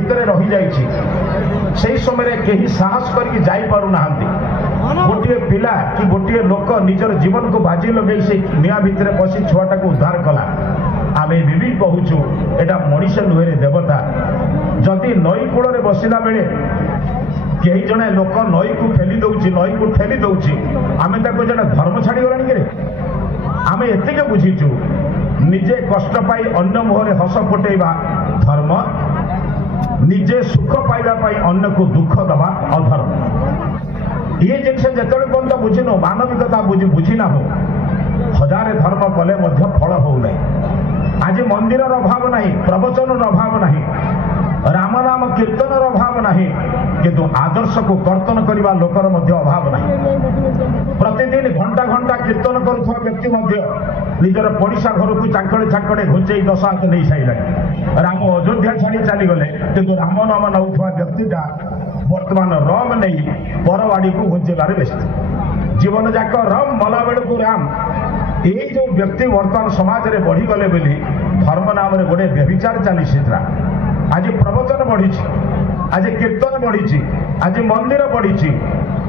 भितर रही जाइछि सेही समय केही साहस करके जाई पारु नाहंती गोटे पिला कि गोटे लोक निजर जीवन को बाजी लगे से निया भितर पशि छुआटा को उद्धार कला आमे भी कहूछु एटा मनीष नुहे देवता जदि नई कूल बसिला बेले कई जने लोक नई को फेली दौची नई को ठेली दौची आमे ताको जने धर्म छाड़ी गलानी के आमे एतिके बुझीचु निजे कष्ट पाई अन्य मुहरे हस फुटेबा धर्म निजे सुख पाइबा पाई अन्य को दुख दबा अधर्म ये जिनसे जिते पर्यंत बुझिनु मानविकता बुझी ना हो हजारे धर्म कले फल हो आज मंदिर अभाव नहीं प्रवचन अभाव नहीं राम नाम कीर्तन अभाव नहीं किंतु आदर्श को कर्तन करने लोकर अभाव नहीं प्रतिदिन घंटा घंटा कीर्तन करुवा व्यक्ति निजर पड़िशा घर को चाकड़े चाकड़े घुंचई 10 हाथ नहीं सारे राम अयोध्या छाड़ी चलीगले किंतु राम नाम नौवा व्यक्तिटा वर्तमान रम नहीं परवाड़ी को घुंचेबार व्यस्त जीवन जाक रम मला बेड़ को राम ये जो व्यक्ति वर्तमान समाज में बढ़ीगले बोली धर्म नाम गोटे व्यभिचार चली आज प्रवचन बढ़ी आज कीर्तन बढ़ी आज मंदिर बढ़ी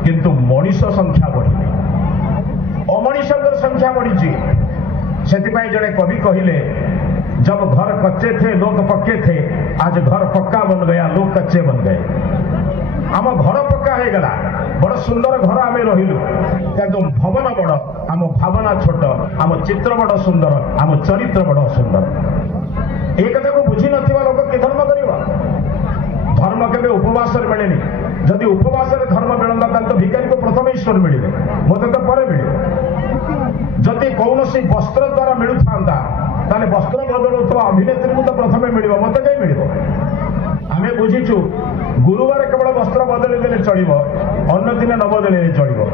किंतु मनीष संख्या बढ़ी अमनीष संख्या बढ़ी से जड़े कवि कहले जब घर कच्चे थे लोग पक्के थे आज घर पक्का बन गया लोग कच्चे बन गए आम घर पक्का हो गला बड़ सुंदर घर आम रहिलु किंतु भवन बड़ आम भावना छोट आम चित्र बड़ सुंदर आम चरित्र बड़ सुंदर एक कथा को बुझी नथिबा लोक कि धर्म करिबा धर्म केबे उपवास मिलेनी जदि उपवास धर्म मिलता तो भिखारी को प्रथम ईश्वर मिले मत तो पर मिले जदि कौन सी वस्त्र द्वारा मिलू था वस्त्र बदलुवा अभिनेत्री को तो प्रथम मिल मत कहीं मिल आम बुझीचु गुरुवार केवल वस्त्र बदल देने चलो अन्य दिन न बदल चलो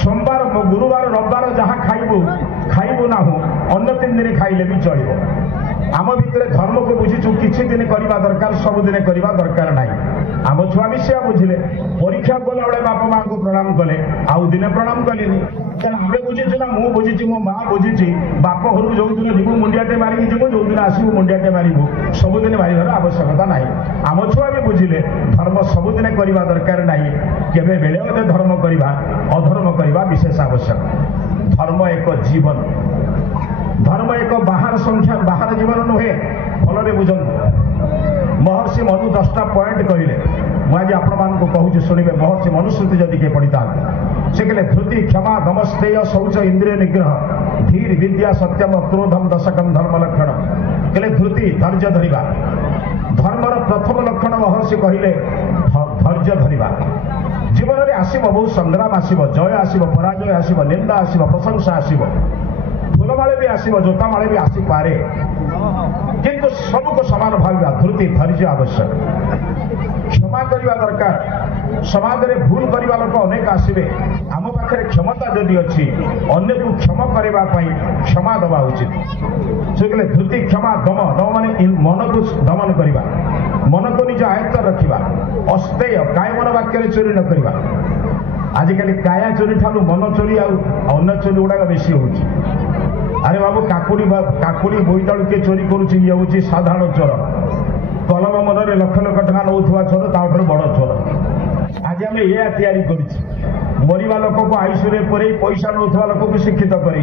सोमवार गुरुवार रविवार जहाँ खाइबू ना अन्य 3 दिन खाइले भी चलो आम भितर धर्म को बुझीचु किसी दिन करवा दरकार सबुदिन करवा दरकार ना आम छुआ भी से बुझिले परीक्षा गला बेले बापा माँ को प्रणाम कले आउ दिने प्रणाम कलेनी क्या आम बुझीचु ना मु बुझी मो माँ बुझी बाप घर जो दिन जीव मुंडियाटे मारिकी जीव जो दिन आसबू मुंडियाटे मारू सबुदिन मारिबार आवश्यकता ना आम छुआ भी बुझिले धर्म सबुदिन करवा दरकार ना केबे बेले अदे धर्म करवा अधर्म करवा विशेष आवश्यक धर्म एक जीवन धर्म एक बाहर संख्या बाहर जीवन नुहे फल बुझंतु महर्षि मनु 10टा पॉइंट कहले मुझे आपण कहूँ शुणे महर्षि मनुस्मृति जदि किए पढ़ी था से कहले धृति क्षमा दमस्तेय शौच इंद्रिय निग्रह धीर विद्या सत्यम क्रोधम दशकम धर्म लक्षण कहले धृति धैर्य धरिबा धर्मर प्रथम लक्षण महर्षि कहले धैर्य धरिबा जीवन में आसब बहुत संग्राम आसब जय आसब पराजय आसब निंदा आसब प्रशंसा आसब फूलमाले भी आसब जोतामाले भी आसी पारे किंतु सबको समान भाविबा धृति धैर्य आवश्यक क्षमा करवा दरकार समाज में भूल करवा लोक अनेक आसबे आम पाखे क्षमता जदि अच्छी अन्य को क्षमा करने क्षमा दबा उचित से कहले धृति क्षमा दम दम माने मन को दमन करवा मन को निज आयत्त रखा अस्तेय काय मन वाक्य चोरी न करवा आजिकल काया चोरी ठालू मन चोरी अन्य चोरी गुड़ाक बेसी हो अरे बाबू काकुड़ी बोईतालू किए चोरी करुच्ची ये हूँ साधारण चोर कलम मनरे लक्ष लक्ष टका नौथुवा चोर ताठू बड़ चोर आज आम या तैयारी कर मरवा लोक को आईसीयू परे पैसा नौथुवा लोक को शिक्षित कर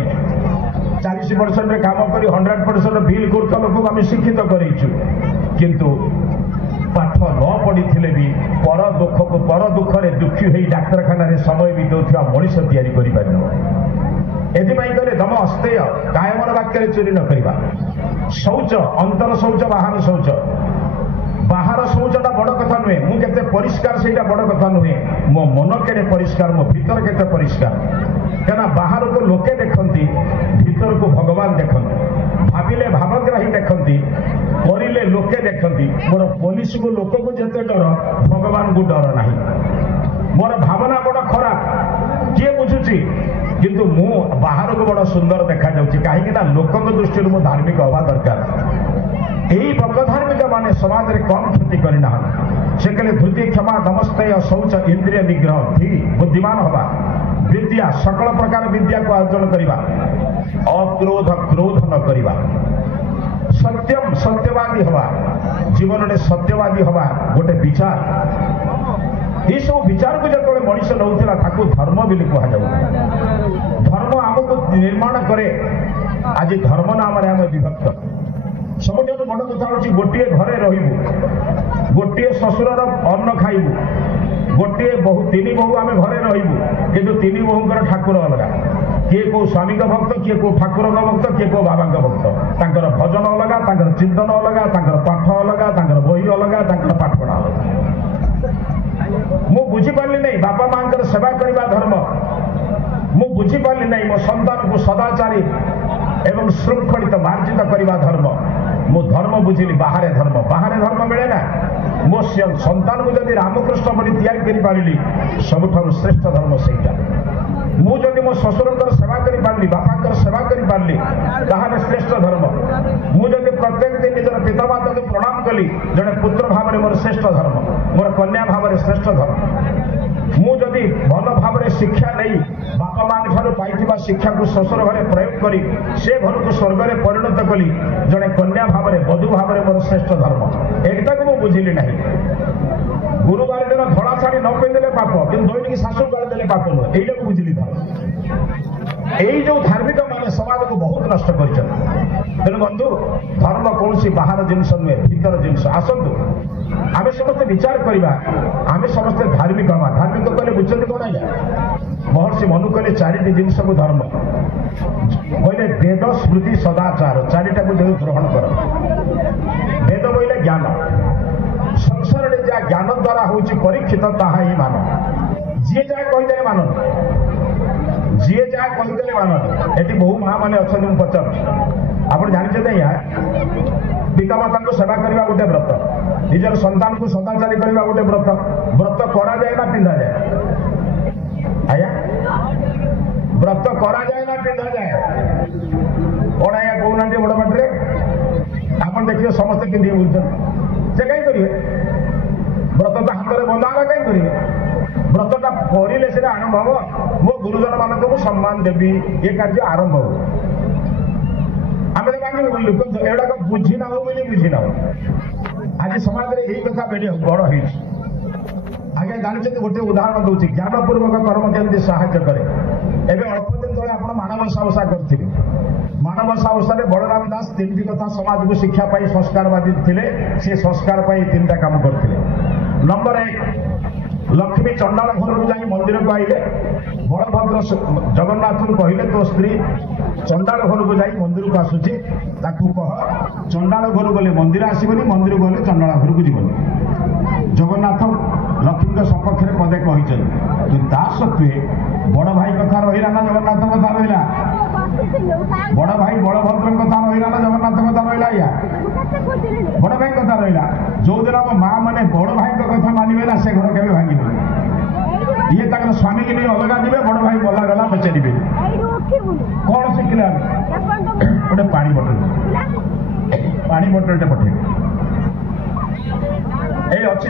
40% काम कर 100% बिल करुवा लोक को आम शिक्षित करूँ पाठ न पढ़ी भी पर दुख को पर दुखरे दुखी हो डाक्तखाना समय बीतुवा मनीष तैयारी कर कहले दम अस्तेय कायमर वाक्य चोरी न करवा शौच अंतर शौच बाहर शौचटा बड़ कथा नुहे मुझे परिष्कार से बड़ कथा नुहे मो मन के परिष्कार मो भीतर के परिष्कार क्या बाहर को लोके देखती भीतर को भगवान देखती भाविले भावग्राही देखती करिले लोके देखती मोर पुलिस को लोक को जिते डर भगवान को डर ना मोर भावना बड़ खराब किए बुझुची किंतु मु बाहर को बड़ा सुंदर देखा जाउची कहीं लोक दृष्टि मु धार्मिक हवा दरकार यही बकधार्मिक माने समाज में कम क्षति करना से कहले धृति क्षमा दमस्तेय शौच इंद्रिय निग्रह धी बुद्धिमान हवा विद्या सकल प्रकार विद्या को अर्जन करवा अक्रोध क्रोध न करवा सत्यम सत्यवादी हवा जीवन सत्यवादी हवा गोटे विचार ये सब विचार को जो मनीष नौला धर्म बोली कहु धर्म आमको निर्माण करे आज धर्म नाम आम विभक्त सब बड़ कथा हूँ गोटे घरे रही गोटे शशुर अन्न खाइबू गोटे बहु तीन बहु आम घरे रही कि तीन बहुंर ठाकुर अलग किए को स्वामी भक्त किए को ठाकुर भक्त किए को बाबा भक्त तांकर भजन अलग चिंतन अलग पाठ अलग बही अलग पाठपढ़ा अलग मु बुझीपारि नहीं बापा माँ सेवा करने धर्म मु बुझीपारि नहीं मो संतान को सदाचारी एवं श्रृंखलित मार्जित करने धर्म मु धर्म बुझिली बाहर धर्म मिले ना मो संतान को जब रामकृष्ण बनी तैयारी कर पारि सबुठ श्रेष्ठ धर्म सहीटा मु जदि मो शशुर सेवा कर पारि बापा सेवा कर पारि ताहले श्रेष्ठ धर्म मु जदि प्रत्येक दिन निजर पितामाता को प्रणाम कली जड़े पुत्र भाव में मोर श्रेष्ठ धर्म मोर कन्या भाव में श्रेष्ठ धर्म मु जदि भल भाव में शिक्षा नहीं बापा माँ ठार पाई शिक्षा को शशुर घरे प्रयोग करी से घर को स्वर्ग में परिणत कली जड़े कन्या भाव में बधू भाव में मोर श्रेष्ठ धर्म एकटा को बुझिली नहीं गुरुवार दिन धड़ा शाढ़ी न पिंधे पाप कि दैनिक शाशु गाड़ी देले पाप नुह यही बुझिली यही जो धार्मिक मान समाज को बहुत नष्ट कर तेणु बंधु धर्म कौन बाहर जिनस नुहे भीतर जिनस आसतु आम समस्त विचार करवा आम समस्त धार्मिक हाँ धार्मिक कहले बुझे कौन आज्ञा महर्षि मनु कहले चारिटी जिनस को धर्म कहले वेद स्मृति सदाचार चारिटा को जो ग्रहण कर वेद बोले ज्ञान संसार में जहाँ ज्ञान द्वारा हूँ परीक्षित ताहा ही मान जी जहाँ कहीदे मान जी जहाँ कहीदे मान ये बहु माँ मैंने अच्छा पचार आप जानते पितामाता को सेवा करने गोटे व्रत निजर संतान को सदाचारी करने गोटे व्रत व्रत करा जाए ना पिंधा जाए आया व्रत करा जाए ना पिंधा जाए कौन आया कहूना बड़ बाटे आप देखिए समस्ते पिंधि बुझे से कहीं करेंगे व्रत तो हाथ में बंधा कहीं करेंगे व्रतटा करे से आरंभ हम मो गुरुजन मान सम्मान देवी ये कार्य आरंभ हो आम लोक एगुड़ा बुझी ना हो बुझी ना आज समाज में यही कथा बड़ हो आगे जानते गोटे उदाहरण दूसरी ज्ञानपूर्वक कर्म केमती साहाय्य करे एवं अल्प दिन तले आप माणबसा ओषा करेंगे माणबसा ओषा बलराम दास तीन कथा समाज को शिक्षा पाई संस्कारवादी थे सी संस्कार पाई तीन काम करते नंबर 1 लक्ष्मी चंडाल घर को जाई मंदिर को आइले बलभद्र जगन्नाथ को कहले तो स्त्री चंडाल घर को जाई मंदिर को आसुची ताकू कह चंडाल घर गले मंदिर आसबनी मंदिर गले चंडाल घर को जीवनी जगन्नाथ लक्ष्मी सपक्ष में पदे कही सत्वे बड़ भाई कथा रहा ना जगन्नाथ कथा रहा बड़ भाई बलभद्र कथा रहा ना जगन्नाथ कथा रहा या बड़ भाई कथा रहा जो दिन हम माँ मैंने बड़ भाई कथा मानवे ना से घर के भांगे ये तक स्वामी की नहीं अलग जी बड़ भाई मला गला पचारे कौन शिखिले गोटे पानी बोतल पठे ये अच्छी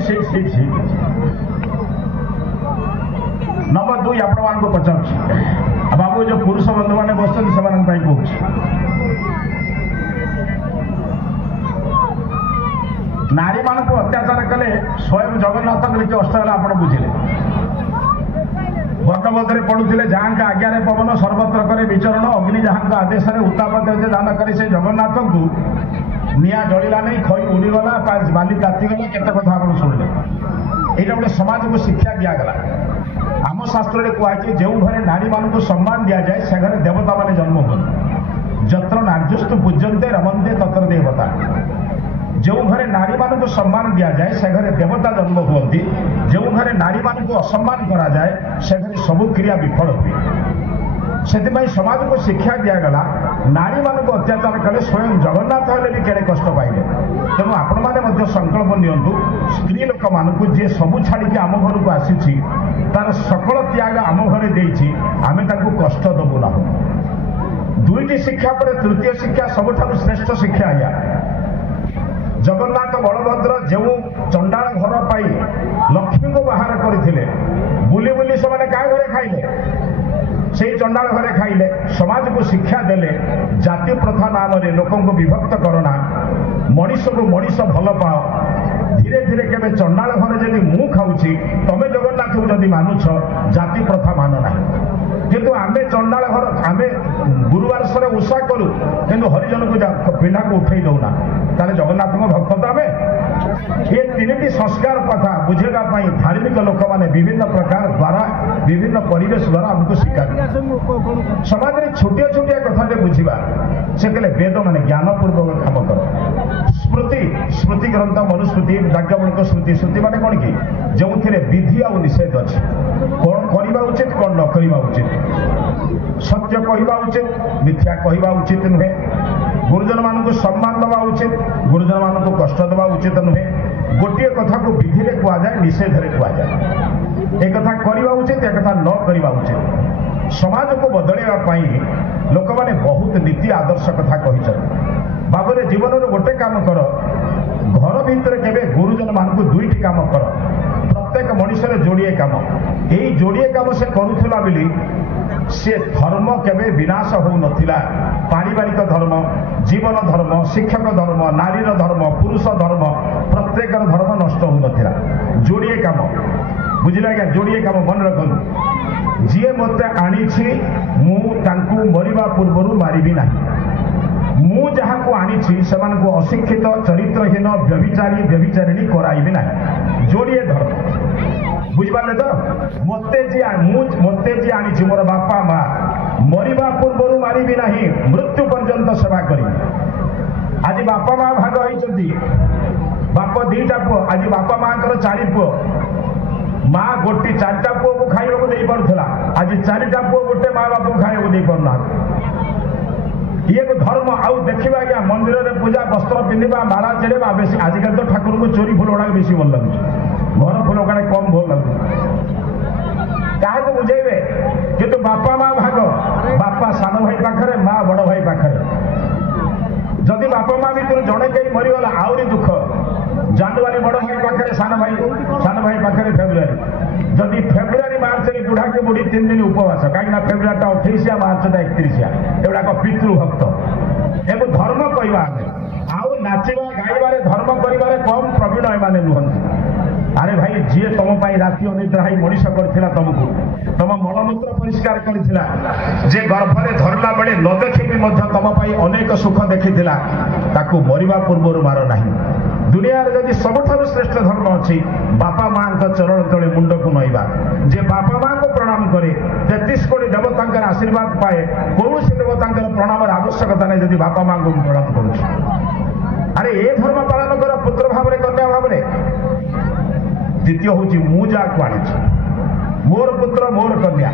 नंबर 2 आपण मान को पचार बाबू जो पुरुष बंधु मैंने बसते से कहूँ नारी मान को अत्याचार कले स्वयं जगन्नाथ नीति अष्टला आप बुझे वर्णबोधे पढ़ुले जहाँ का आज्ञा पवन सर्वत्र करे विचरण अग्नि जहाँ आदेश उत्ताप दान करे से जगन्नाथ को निआ जलिला नहीं खई उड़ीगला बाली तातीगला केते कथा आप शुणिले यहाँ गोटे समाज को शिक्षा दिगला आम शास्त्र में कहुए जो घरे नारी मान को सम्मान दि जाए से घरे देवता मान जन्म हुए जत्र नार्यस्तु पूज्यन्ते रमन्ते तत्र देवता जो घरे नारी मान को सम्मान दि जाए से घरे देवता जन्म हुए जो घरे नारी मान को असम्मान करा जाए से घरे सबु क्रिया विफल हुए से समाज को शिक्षा दिगला नारी मान को अत्याचार कले स्वयं जगन्नाथ हेले भी केड़े कष्ट पाइले तेणु आपण मैंने संकल्प नियंतु स्त्री लोक मान जी सबू छाड़ी आम घर को आसी तार सकल त्याग आम घरे देछि आमे ताकू कष्ट दबु ना दुईटी शिक्षा पर तृतीय शिक्षा सबुठारु श्रेष्ठ शिक्षा या जगन्नाथ बलभद्र जो चंडाल घर पाई लक्ष्मी को बाहर करते बुली बुली से क्या घरे खाइले से चंडाल घरे खाइले समाज को शिक्षा देले जाति प्रथा नाम लोक विभक्त करना मनीष को मनीष भल पाओ धीरे धीरे केवे चंडाल घरे जदि मु खाऊची तमे जगन्नाथ को जदि मानुछ जाति प्रथा मान ना किंतु आमे चंडाल घर आमे गुरुवार सर उषा करू किंतु हरिजन को पिंडा को उठे दौना ताले जगन्नाथ भक्त तो आमे ये तीन संस्कार कथा बुझेगा धार्मिक लोक मैंने विभिन्न प्रकार द्वारा विभिन्न परिवेश द्वारा हमको शिक्षा समाज में छोटिया छोटिया कथा बुझा से कहले वेद माने ज्ञानपूर्वक काम कर स्मृति स्मृति ग्रंथ मनुस्मृति याज्ञवल्क्य स्मृति स्मृति माने कौन कि जो विधि आ निषेध अच्छे कौन करवा उचित कौन न करवा उचित सत्य कहवा उचित मिथ्या कहवा उचित नुहे गुरुजन मान सम्मान दवा उचित गुरुजन मान कष्ट दवा उचित नुहे गोटे कथा को विधि में कहुए निषेध में कहुए एक कथा करवा उचित एक कथा न करवा उचित समाज को बदलवाई लोक मैंने बहुत नीति आदर्श कथा कही बाबरे जीवन में गोटे काम कर घर भितर केवे गुरुजन मान को दुईटी काम कर प्रत्येक मनुष्य जोड़िए काम यही जोड़िए काम से करुला बोली से धर्म केवे विनाश हो नथिला पारिवारिक धर्म जीवन धर्म शिक्षक धर्म नारी धर्म पुरुष धर्म प्रत्येक धर्म नष्ट हो नथिला जोड़िए काम बुझिले आज्ञा जोड़िए काम मन रखु जी मते आनी मु तांकु मरिबा पूर्व मारिबी नाही मु जहाँ को आनी से अशिक्षित चरित्रहीन व्यभिचारी व्यभिचारिणी कराइबी नाही जोड़िए धर्म बुझिपारे तो मते जी आनी मोर बापा माँ मरिबा पूर्व मारिबी नाही मृत्यु पर्यंत सेवा करी आज बापा माँ भाग होती बाप दीटा पुओ आज बापा माँ चारि पुओ माँ गोटे चारिटा पुओ को खाइबा दे पारुला आज चारिटा पुओ गोटे माँ बाप को खाइबा दे पारना ये धर्म आउ देखा आज्ञा मंदिर में पूजा वस्त्र पिंधा माला चढ़ा बेसी आजिकल तो ठाकुर को चोरी फूल गुड़ा बेसी भल लगे घर फूल गुड़ा कम भल लगे क्या बुझेबे किंतु बापा माँ भाग बापा सान भाई पाखे माँ बड़ भाई पाखे जदि बापा माँ भर जड़े कहीं मरीगला आहरी दुख जानुआरी बड़ भाई पाखे सान भाई पाखे फेब्रुआरी जदि फेब्रुआरी मार्च में बुढ़ा के बुढ़ी 3 दिन उपवास कहीं फेब्रुआरी 28 मार्च 31 एगुड़ा पितृभक्त एवं धर्म कहवा आउ नाचवा गाइबारे धर्म करिबारे कम प्रवीण एमाने नुहंती अरे भाई जी तुम राति अनिद्रा ही मनीष करथिला तुमको तुम मलमूत्र परिष्कार करथिला जे गर्भरे धरला बेले न देखि भी तुम अनेक सुख देखिथिला ताकू मरिबा पूर्व मार नाही दुनिया रे जदि सबठारु श्रेष्ठ धर्म अच्छी बापा माँ चरण तले मुंड को नईबा जे बापा माँ को प्रणाम करे 33 कोटी देवता आशीर्वाद पाए कौन से देवता प्रणाम आवश्यकता नहीं जदि बापा माँ को प्रणाम करुछ अरे ये धर्म पालन कर पुत्र भाव कन्या भाव द्वितीय हूँ मु जाको आनी मोर पुत्र मोर कन्या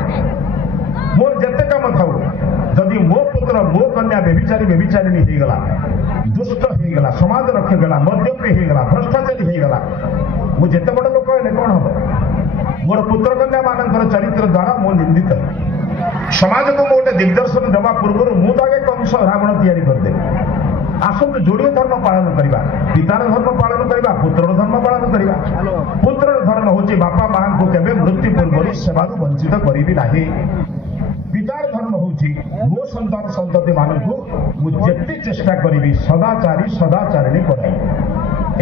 मोर जेते काम था जदि मो पुत्र मो कन्या व्यभिचारी व्यभिचारिणी होगला दुष्ट होगला समाज रखीगला मद्यपी होगला भ्रष्टाचारी होगला मु जेते बड़ लोक है कौन हम मोर पुत्र कन्या मान चरित्र द्वारा मु निंदित समाज को गोटे दिग्दर्शन देवा पूर्व मुझे कंस रावण तैयारी करदे आसतु जोड़िए धर्म पालन करवा पितार धर्म पालन करवा पुत्र धर्म पालन करवा पुत्र धर्म हूँ बापा माँ को केवे मृत्यु पूर्व सेवा वंचित करी नहीं पितार धर्म हूँ मो संतान संतति मानू मुझे चेष्टा करी सदाचारी सदाचारिणी कराई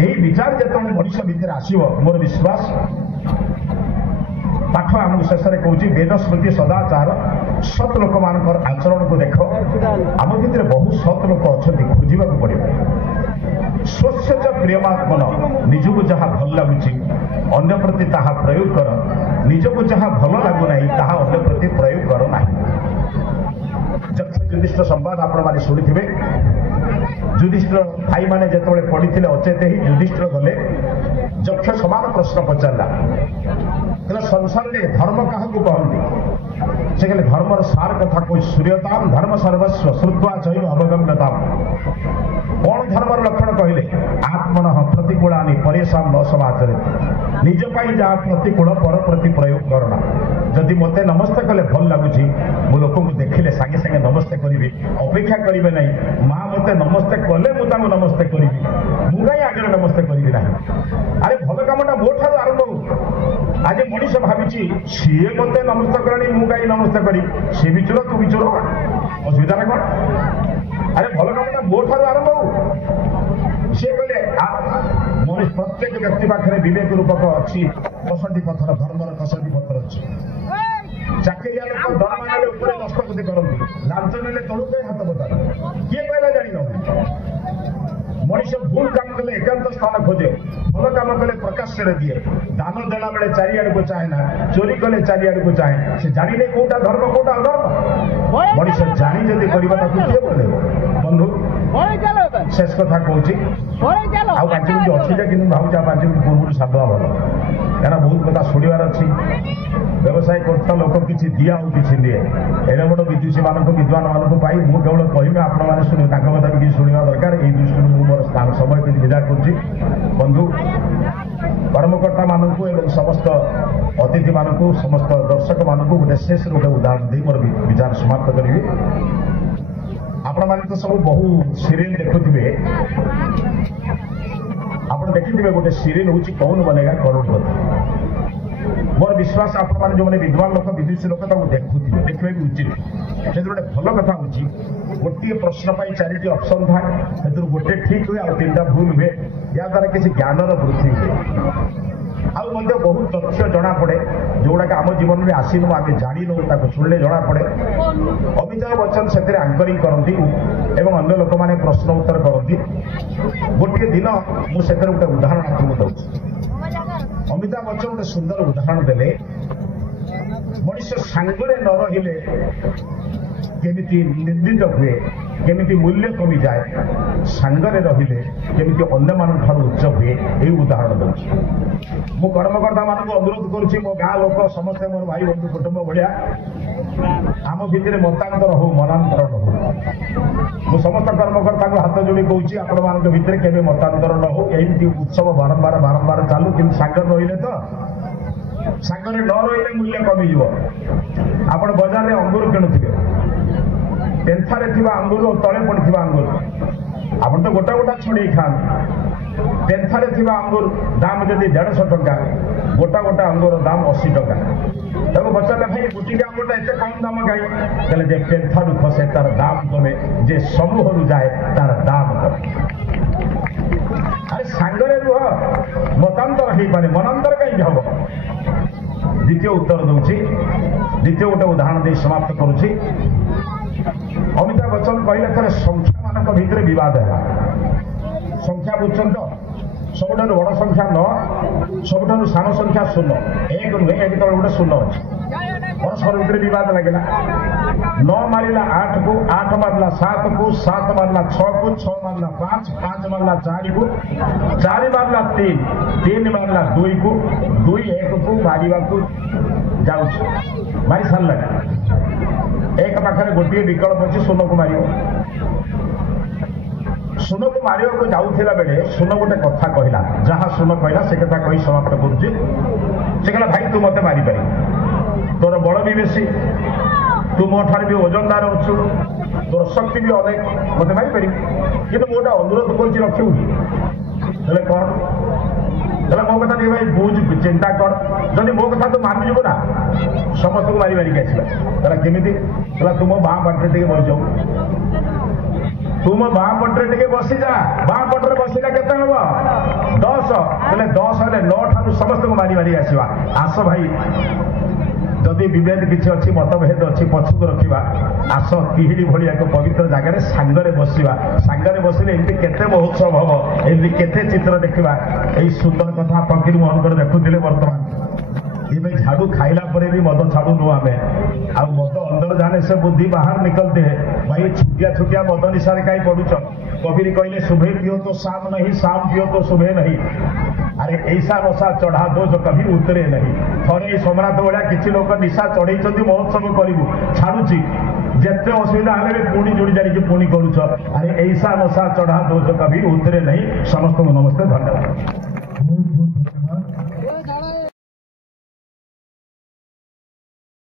यही विचार जो मनुष्य भितर आसो मोर विश्वास पाठ आमको शेष में कौच वेद स्मृति सदाचार सत लोक मान आचरण को देख आम भितर बहुत सत लोक अच्छा खोजा पड़े स्वच्छ प्रियमात्मन निजक जहाँ भल लगुच अन्य प्रति ताहा प्रयोग कर निजक जहाँ भल लगुना ताहा अन्य प्रति प्रयोग कर ना युधिष्ठिर संवाद आपण शुणी युधिष्ठिर भाई मैंने जो पढ़ी अचेत ही युधिष्ठिर गले यक्ष समान प्रश्न पचारा संसार में धर्म क्या कहते से कहले धर्मर सार कथा कोई सूर्यताम धर्म सर्वस्व श्रुत्वा चैव अवगम्यताम कौन धर्मर लक्षण कहले आत्मन प्रतिकूलानि परेशान न समाचरित निज पाई जहाँ प्रतिकूल पर प्रति प्रयोग करना जदि मते नमस्ते कले भल लगुच मु लोक देखिले सागे सागे नमस्ते करी अपेक्षा करेंगे ना माँ मते नमस्ते कले मुझे नमस्ते करी मुझे आगे नमस्ते करी ना अरे भल कामटा मो ठार आरंभ हो आज मनीष भावी ଭାବୁଛି ସିଏ ମତେ ନମସ୍କାର କଲାଣି ମୁଁ କାହିଁ ନମସ୍କାର କରି ସେ ବି ଚୋର ତୁ ବି ଚୋର ଅସୁବିଧାଟା କଣ ଆରେ ଭଲ କାମଟା ମୋ ଠାରୁ ଆରମ୍ଭ ହଉ ସିଏ କହିଲେ ମଣିଷ ପ୍ରତ୍ୟେକ ବ୍ୟକ୍ତି ପାଖରେ ବିବେକ ରୂପକ ଅଛି କଷଟି ପଥର ଧର୍ମର କଷଟି ପଥର ଅଛି ଚାକିରିଆ ଲୋକ ଦରମା ନେଲେ ଉପରେ ଦସ୍ତଖତ କରନ୍ତି ଲାଞ୍ଚ ନେଲେ ତଳୁକୁ ହାତ ବତାନ୍ତି କିଏ କହିଲା ଜାଣିନ ମଣିଷ ଭୁଲ କାମ କଲେ ଏକାନ୍ତ ସ୍ଥାନ ଖୋଜେ ଭଲ କାମ କଲେ ପ୍ରକାଶ୍ୟରେ ଦିଏ ଦାନ ଦେଲା ବେଳେ ଚାରିଆଡକୁ ଚାହେଁ ନା ଚୋରି କଲେ ଚାରିଆଡକୁ ଚାହେଁ ସେ ଜାଣିଲେ କୋଉଟା ଧର୍ମ କୋଉଟା ଅଧର୍ମ ମଣିଷ ଜାଣି ଯଦି କରିବା ତାକୁ କିଏ ବୋଲେବ ବନ୍ଧୁ ଶେଷ କଥା କହୁଛି ଆଉ 5 ମିନିଟ୍ ଅଛି ଯେ କିନ୍ତୁ ଭାବୁଛି ଆଉ 5 ମିନିଟ୍ ପୂର୍ବରୁ ସାରିଦେବା ଭଲ କାରଣ ବହୁତ କଥା ଶୁଣିବାର ଅଛି ବ୍ୟବସାୟ କରୁଥିବା ଲୋକ କିଛି ଦିଏ ଆଉ କିଛି ନିଏ ଏଡ଼େ ବଡ଼ ବିଦୁଷୀ ମାନଙ୍କୁ ବିଦ୍ୱାନ ମାନଙ୍କୁ ପାଇ ମୁଁ କେବଳ କହିବି ଆପଣମାନେ ଶୁଣିବେ ତାଙ୍କ କଥା ବି କିଛି ଶୁଣିବା ଦରକାର ଏଇ ଦୃଷ୍ଟିରୁ ମୁଁ ମୋର ସ୍ଥାନ ସମୟ କିଛି ବିଦା କରୁଛି ବନ୍ଧୁ କର୍ମକର୍ତ୍ତା ମାନଙ୍କୁ ଏବଂ ସମସ୍ତ ଅତିଥି ମାନଙ୍କୁ ସମସ୍ତ ଦର୍ଶକ ମାନଙ୍କୁ ଗୋଟେ ଶେଷରେ ଗୋଟେ ଉଦାହରଣ ଦେଇ ମୋର ବିଚାର ସମାପ୍ତ କରିବି ଆପଣମାନେ ତ ସବୁ ବହୁ ସିରିଏଲ ଦେଖୁଥିବେ ଆପଣ ଦେଖିଥିବେ ଗୋଟେ ସିରିଏଲ ହଉଛି କୌନ ବନେଗା କରୋଡ଼ପତି ମୋର ବିଶ୍ୱାସ ଆପଣମାନେ ଯେଉଁମାନେ ବିଦ୍ୱାନ ଲୋକ ବିଦୁଷୀ ଲୋକ ତାକୁ ଦେଖୁଥିବେ ଦେଖିବା ବି ଉଚିତ ସେଥିରୁ ଗୋଟେ ଭଲ କଥା ହଉଛି ଗୋଟିଏ ପ୍ରଶ୍ନ ପାଇଁ 4ଟି ଅପସନ ଥାଏ ସେଥିରୁ ଗୋଟେ ଠିକ ହୁଏ ଆଉ 3ଟା ଭୁଲ ହୁଏ ଏହାଦ୍ୱାରା କିଛି ଜ୍ଞାନର ବୃଦ୍ଧି ହୁଏ ଆଉ ମଧ୍ୟ ବହୁତ ତଥ୍ୟ ଜଣାପଡ଼େ ଯେଉଁଗୁଡ଼ାକ ଆମ ଜୀବନରେ ଆସିନୁ ଆମେ ଜାଣିନୁ ତାକୁ ଶୁଣିଲେ ଜଣାପଡ଼େ ଅମିତାଭ ବଚ୍ଚନ ସେଥିରେ ଆଙ୍କରିଂ କରନ୍ତି ଏବଂ ଅନ୍ୟ ଲୋକମାନେ ପ୍ରଶ୍ନ ଉତ୍ତର କରନ୍ତି ଗୋଟିଏ ଦିନ ମୁଁ ସେଥିରେ ଗୋଟେ ଉଦାହରଣ ଆପଣଙ୍କୁ ଦେଉଛି ଅମିତାଭ ବଚ୍ଚନ ଗୋଟେ ସୁନ୍ଦର ଉଦାହରଣ ଦେଲେ ମଣିଷ ସାଙ୍ଗରେ ନ ରହିଲେ କେମିତି ନିନ୍ଦିତ ହୁଏ କେମିତି ମୂଲ୍ୟ କମିଯାଏ ସାଙ୍ଗରେ ରହିଲେ କେମିତି ଅନ୍ୟମାନଙ୍କ ଠାରୁ ଉଚ୍ଚ ହୁଏ ଏହି ଉଦାହରଣ ଦେଉଛି ମୁଁ କର୍ମକର୍ତ୍ତାମାନଙ୍କୁ ଅନୁରୋଧ କରୁଛି ମୋ ଗାଁ ଲୋକ ସମସ୍ତେ ମୋର ଭାଇ ବନ୍ଧୁ କୁଟୁମ୍ବ ଭଳିଆ ଆମ ଭିତରେ ମତାନ୍ତର ହଉ ମନାନ୍ତର ନ ହଉ ମୁଁ ସମସ୍ତ କର୍ମକର୍ତ୍ତାଙ୍କୁ ହାତ ଯୋଡ଼ି କହୁଛି ଆପଣମାନଙ୍କ ଭିତରେ କେବେ ମତାନ୍ତର ନ ହଉ ଏମିତି ଉତ୍ସବ ବାରମ୍ବାର ଚାଲୁ କିନ୍ତୁ ସାଙ୍ଗରେ ରହିଲେ ତ ସାଙ୍ଗରେ ନ ରହିଲେ ମୂଲ୍ୟ କମିଯିବ ଆପଣ ବଜାରରେ ଅଙ୍ଗୁର କିଣୁଥିବେ ପେନ୍ଥାରେ ଥିବା ଅଙ୍ଗୁର ତଳେ ପଡ଼ିଥିବା ଅଙ୍ଗୁର ଆପଣ ତ ଗୋଟା ଛଡ଼େଇ ଖାଆନ୍ତି ପେନ୍ଥାରେ ଥିବା ଅଙ୍ଗୁର ଦାମ ଯଦି 150 ଟଙ୍କା ଗୋଟା ଅଙ୍ଗୁର ଦାମ 80 ଟଙ୍କା ତାକୁ ପଚାରିଲେ ଭାଇ ଗୋଟିକା ଅଙ୍ଗୁରଟା ଏତେ କମ୍ ଦାମ କାହିଁ କହିଲେ ଯେ ପେନ୍ଥାରୁ ଖସେ ତାର ଦାମ କମେ ଯେ ସମୂହରୁ ଯାଏ ତାର ଦାମ କମେ ଆରେ ସାଙ୍ଗରେ ରୁହ ମତାନ୍ତର ହେଇପାରେ ମନାନ୍ତର କାହିଁକି ହବ ଦ୍ୱିତୀୟ ଉତ୍ତର ଦଉଛି ଦ୍ୱିତୀୟ ଗୋଟେ ଉଦାହରଣ ଦେଇ ସମାପ୍ତ କରୁଛି ଅମିତାଭ ବଚ୍ଚନ କହିଲେ ଥରେ ସଂଖ୍ୟା ମାନଙ୍କ ଭିତରେ ବିବାଦ ହେଲା ସଂଖ୍ୟା ବୁଝୁଛନ୍ତି ତ ସବୁଠାରୁ ବଡ଼ ସଂଖ୍ୟା 9 ସବୁଠାରୁ ସାନ ସଂଖ୍ୟା 0 1 ନୁହେଁ ଏକ ତଳେ ଗୋଟେ 0 ଅଛି ପରସ୍ପର ଭିତରେ ବିବାଦ ଲାଗିଲା 9 ମାରିଲା 8 କୁ 8 ମାରିଲା 7 କୁ 7 ମାରିଲା 6 କୁ 6 ମାରିଲା 5 5 ମାରିଲା 4 କୁ 4 ମାରିଲା 3 3 ମାରିଲା 2 କୁ 2 1 କୁ ମାରିବାକୁ ଯାଉଛି ମାରି ସାରିଲାଣି ଏକ ପାଖରେ ଗୋଟିଏ ବିକଳ୍ପ ଅଛି 0 କୁ ମାରିବ 0 କୁ ମାରିବାକୁ ଯାଉଥିଲା ବେଳେ 0 ଗୋଟେ କଥା କହିଲା ଯାହା 0 କହିଲା ସେ କଥା କହି ସମାପ୍ତ କରୁଛି ସେ କହିଲା ଭାଇ ତୁ ମତେ ମାରିପାରିବୁ ତୋର ବଳ ବି ବେଶୀ ତୁ ମୋ ଠାରୁ ବି ଓଜନଦାର ଅଛୁ ତୋର ଶକ୍ତି ବି ଅନେକ ମତେ ମାରିପାରିବୁ କିନ୍ତୁ ମୁଁ ଗୋଟେ ଅନୁରୋଧ କରୁଛି ରଖିବୁ ହେଲେ କଣ ହେଲେ ମୋ କଥା ଟିକେ ଭାଇ ବୁଝ ଚିନ୍ତା କର ଯଦି ମୋ କଥା ତୁ ମାନିଯିବୁ ନା ସମସ୍ତଙ୍କୁ ମାରିକି ଆସିବା ହେଲା କେମିତି ହେଲା ତୁ ମୋ ବାଁ ପାଟରେ ଟିକେ ବସିଯାଉ ତୁ ମୋ ବାଁ ପଟରେ ଟିକେ ବସିଯା ବାଁ ପଟରେ ବସିଲା କେତେ ହବ 10 ହେଲେ 10 ହେଲେ 9 ଠାରୁ ସମସ୍ତଙ୍କୁ ମାରି ଆସିବା ଆସ ଭାଇ ଯଦି ବିଭେଦ କିଛି ଅଛି ମତଭେଦ ଅଛି ପଛକୁ ରଖିବା ଆସ ତିହିଡି ଭଳି ଏକ ପବିତ୍ର ଜାଗାରେ ସାଙ୍ଗରେ ବସିବା ସାଙ୍ଗରେ ବସିଲେ ଏମିତି କେତେ ମହୋତ୍ସବ ହବ ଏମିତି କେତେ ଚିତ୍ର ଦେଖିବା ଏଇ ସୁନ୍ଦର କଥା ଫକୀର ମୋହନଙ୍କର ଦେଖୁଥିଲେ ବର୍ତ୍ତମାନ ଏବେ झाड़ू खाइला पर भी मद छाड़ू आमे आ मद अंदर जाने से बुद्धि बाहर निकलते हैं भाई छुटिया मद निशा कहीं पड़ुच कबीर कहले सुबह पियो तो शाम नहीं शाम पियो तो सुबह नहीं अरे ऐसा नशा चढ़ा दो जो कभी उतरे नहीं थे सम्राट भाया किसी लोक निशा चढ़ई महोत्सव करूँ छाड़ुची जिते असुविधा हेल्ले भी पुणी जोड़ी जाड़ी पुणी करुच अरे ऐसा नशा चढ़ा दो जो कभी उतरे नहीं समस्त नमस्ते धन्यवाद।